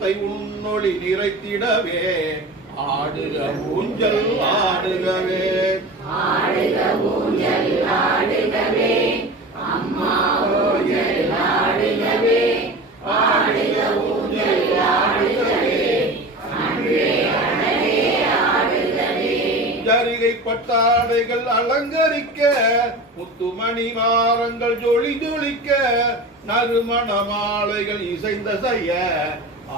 உள்ளத்தை உன்னொளி நிறைத்திடவே ஆடுக ஊஞ்சல் ஆடுகவே ஆடுக ஊஞ்சல் ஆடுகவே அம்மா ஊஞ்சல் ஆடுகவே ஆடுக ஊஞ்சல் ஆடுகவே அன்பே அழகே ஆடுகவே ஜரிகை பட்டாடைகள் அலங்கரிக்க முத்துமணி மாரங்கள் ஜொலி ஜொலிக்க நறுமண மாலைகள் இசைந்த செய்ய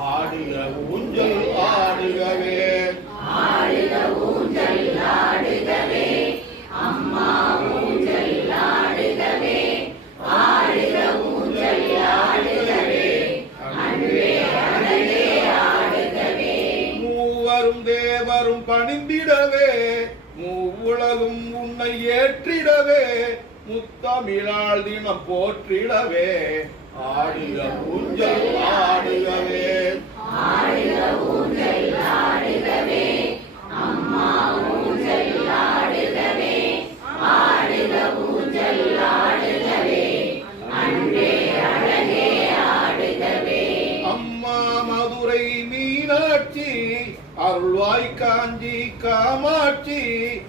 ஆடுக ஊஞ்சல் ஆடுகவே ஆடுக ஊஞ்சல் ஆடுகவே அம்மா ஊஞ்சல் ஆடுகவே ஆடுக ஊஞ்சல் ஆடுகவே அன்பே அழகே ஆடுகவே மூவரும் தேவரும் பணிந்திடவே மூவுலகும் உன்னை ஏற்றிடவே முத்தமிழால் தினம் போற்றிடவே ஆடுக ஊஞ்சல் ஆடுகவே ஆடுக ஊஞ்சல் ஆடுகவே அம்மா ஊஞ்சல் ஆடுகவே ஆடுக ஊஞ்சல் ஆடுகவே அன்பே அழகே ஆடுகவே அம்மா மதுரை மீனாட்சி அருள்வாய் காஞ்சி காமாட்சி